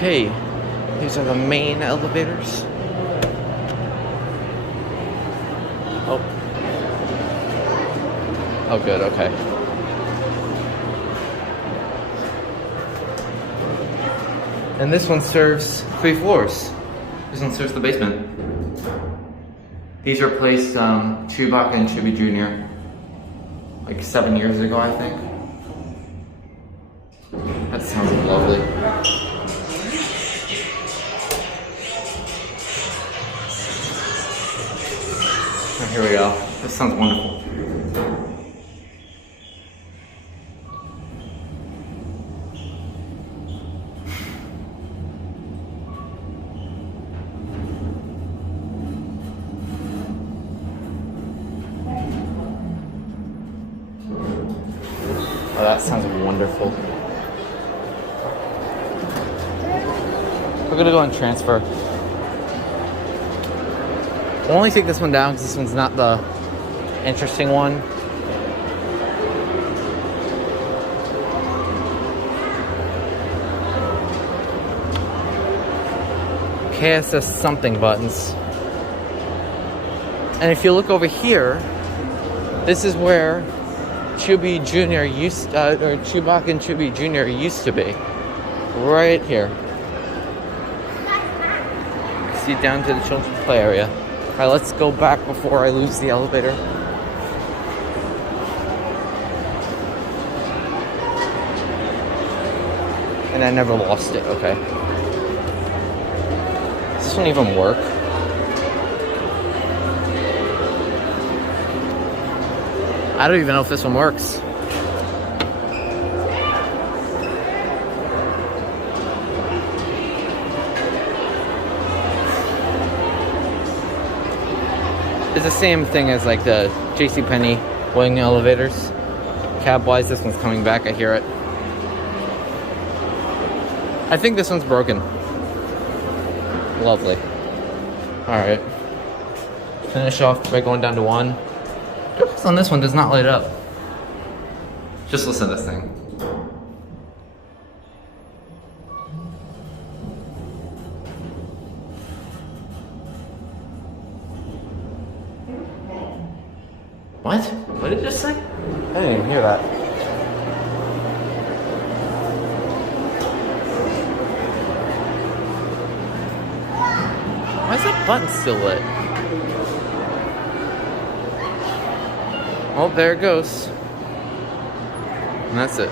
Okay, these are the main elevators. Oh. Oh, good, okay. And this one serves 3 floors. This one serves the basement. These replaced Chewbacca and Chewie Jr. like 7 years ago, I think. That sounds lovely. Oh, here we go. This sounds wonderful. Oh, that sounds wonderful. We're gonna go and transfer. We'll only take this one down because this one's not the interesting one. KSS something buttons. And if you look over here, this is where Chewie Jr. or Chewbacca and Chewie Jr. used to be. Right here. See down to the children's play area. Alright, let's go back before I lose the elevator. And I never lost it, okay. Does this one even work? I don't even know if this one works. It's the same thing as like the JCPenney wing elevators. Cab-wise, this one's coming back, I hear it. I think this one's broken. Lovely. Alright. Finish off by going down to 1. On this one does not light up. Just listen to this thing. What? What did it just say? I didn't even hear that. Why is that button still lit? Oh, there it goes. And that's it.